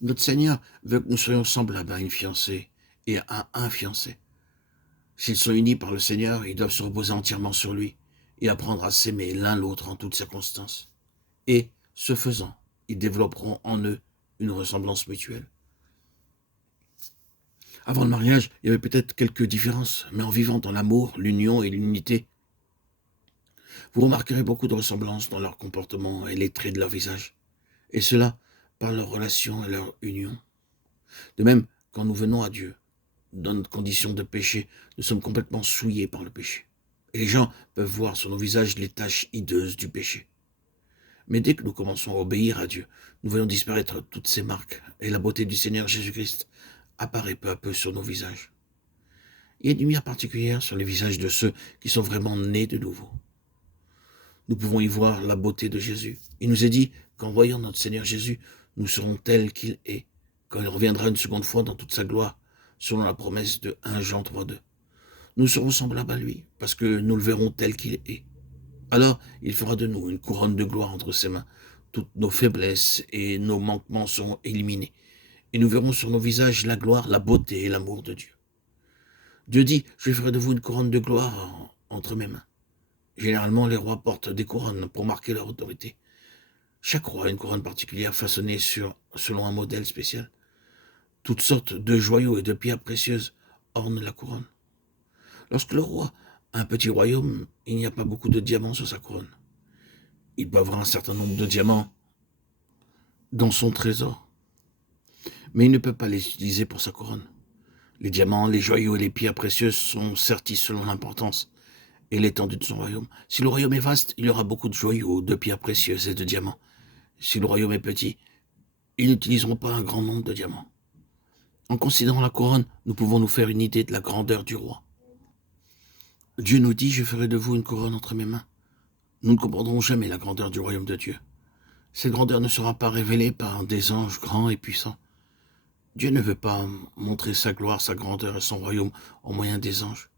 Notre Seigneur veut que nous soyons semblables à une fiancée et à un fiancé. S'ils sont unis par le Seigneur, ils doivent se reposer entièrement sur lui et apprendre à s'aimer l'un l'autre en toutes circonstances. Et, ce faisant, ils développeront en eux une ressemblance mutuelle. Avant le mariage, il y avait peut-être quelques différences, mais en vivant dans l'amour, l'union et l'unité, vous remarquerez beaucoup de ressemblances dans leur comportement et les traits de leur visage. Et cela par leur relation et leur union. De même, quand nous venons à Dieu, dans notre condition de péché, nous sommes complètement souillés par le péché. Et les gens peuvent voir sur nos visages les taches hideuses du péché. Mais dès que nous commençons à obéir à Dieu, nous voyons disparaître toutes ces marques, et la beauté du Seigneur Jésus-Christ apparaît peu à peu sur nos visages. Il y a une lumière particulière sur les visages de ceux qui sont vraiment nés de nouveau. Nous pouvons y voir la beauté de Jésus. Il nous est dit qu'en voyant notre Seigneur Jésus, nous serons tels qu'il est, quand il reviendra une seconde fois dans toute sa gloire, selon la promesse de 1 Jean 3,2. Nous serons semblables à lui, parce que nous le verrons tel qu'il est. Alors, il fera de nous une couronne de gloire entre ses mains. Toutes nos faiblesses et nos manquements seront éliminés. Et nous verrons sur nos visages la gloire, la beauté et l'amour de Dieu. Dieu dit, je ferai de vous une couronne de gloire entre mes mains. Généralement, les rois portent des couronnes pour marquer leur autorité. Chaque roi a une couronne particulière façonnée selon un modèle spécial. Toutes sortes de joyaux et de pierres précieuses ornent la couronne. Lorsque le roi a un petit royaume, il n'y a pas beaucoup de diamants sur sa couronne. Il peut avoir un certain nombre de diamants dans son trésor, mais il ne peut pas les utiliser pour sa couronne. Les diamants, les joyaux et les pierres précieuses sont sertis selon l'importance et l'étendue de son royaume. Si le royaume est vaste, il y aura beaucoup de joyaux, de pierres précieuses et de diamants. Si le royaume est petit, ils n'utiliseront pas un grand nombre de diamants. En considérant la couronne, nous pouvons nous faire une idée de la grandeur du roi. Dieu nous dit, je ferai de vous une couronne entre mes mains. Nous ne comprendrons jamais la grandeur du royaume de Dieu. Cette grandeur ne sera pas révélée par des anges grands et puissants. Dieu ne veut pas montrer sa gloire, sa grandeur et son royaume au moyen des anges.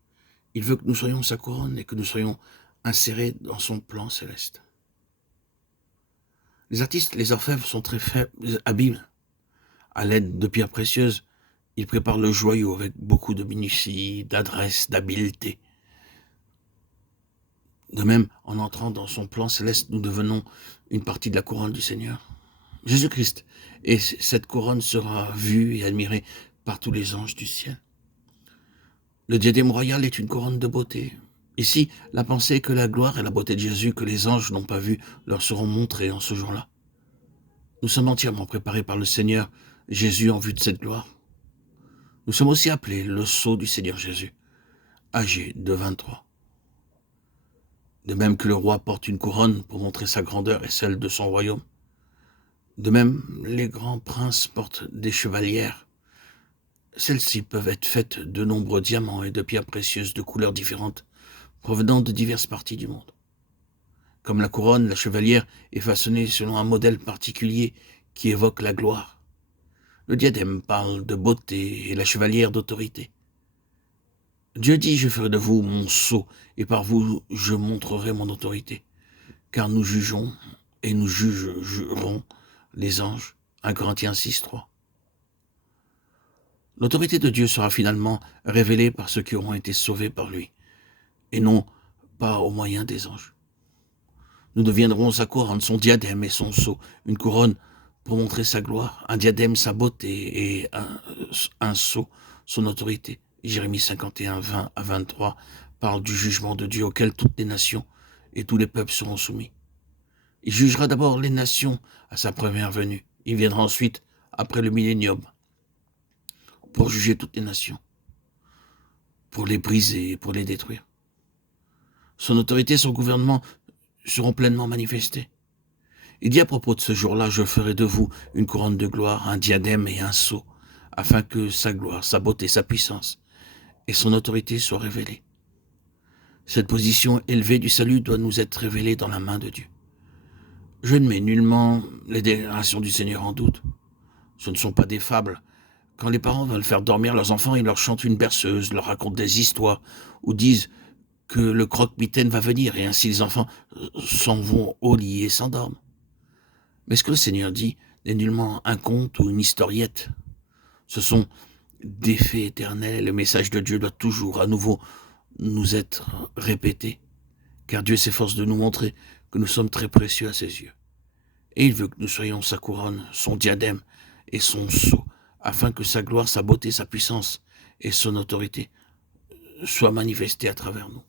Il veut que nous soyons sa couronne et que nous soyons insérés dans son plan céleste. Les artistes, les orfèvres sont très habiles. À l'aide de pierres précieuses, ils préparent le joyau avec beaucoup de minutie, d'adresse, d'habileté. De même, en entrant dans son plan céleste, nous devenons une partie de la couronne du Seigneur. Jésus-Christ, et cette couronne sera vue et admirée par tous les anges du ciel. Le diadème royal est une couronne de beauté. Ici, la pensée est que la gloire et la beauté de Jésus que les anges n'ont pas vue leur seront montrées en ce jour-là. Nous sommes entièrement préparés par le Seigneur Jésus en vue de cette gloire. Nous sommes aussi appelés le sceau du Seigneur Jésus, âgé de 23. De même que le roi porte une couronne pour montrer sa grandeur et celle de son royaume. De même, les grands princes portent des chevalières. Celles-ci peuvent être faites de nombreux diamants et de pierres précieuses de couleurs différentes, provenant de diverses parties du monde. Comme la couronne, la chevalière est façonnée selon un modèle particulier qui évoque la gloire. Le diadème parle de beauté et la chevalière d'autorité. Dieu dit, je ferai de vous mon sceau, et par vous je montrerai mon autorité. Car nous jugeons et nous jugerons les anges. 1 Corinthiens 6,3. L'autorité de Dieu sera finalement révélée par ceux qui auront été sauvés par lui, et non pas au moyen des anges. Nous deviendrons sa couronne, son diadème et son sceau, une couronne pour montrer sa gloire, un diadème sa beauté et un sceau son autorité. Jérémie 51, 20 à 23 parle du jugement de Dieu auquel toutes les nations et tous les peuples seront soumis. Il jugera d'abord les nations à sa première venue. Il viendra ensuite, après le millénium, pour juger toutes les nations, pour les briser et pour les détruire. Son autorité et son gouvernement seront pleinement manifestés. Il dit à propos de ce jour-là, je ferai de vous une couronne de gloire, un diadème et un sceau, afin que sa gloire, sa beauté, sa puissance et son autorité soient révélées. Cette position élevée du salut doit nous être révélée dans la main de Dieu. Je ne mets nullement les déclarations du Seigneur en doute. Ce ne sont pas des fables. Quand les parents veulent faire dormir leurs enfants, ils leur chantent une berceuse, leur racontent des histoires, ou disent que le croque-mitaine va venir, et ainsi les enfants s'en vont au lit et s'endorment. Mais ce que le Seigneur dit n'est nullement un conte ou une historiette. Ce sont des faits éternels et le message de Dieu doit toujours à nouveau nous être répété, car Dieu s'efforce de nous montrer que nous sommes très précieux à ses yeux. Et il veut que nous soyons sa couronne, son diadème et son sceau, afin que sa gloire, sa beauté, sa puissance et son autorité soient manifestées à travers nous.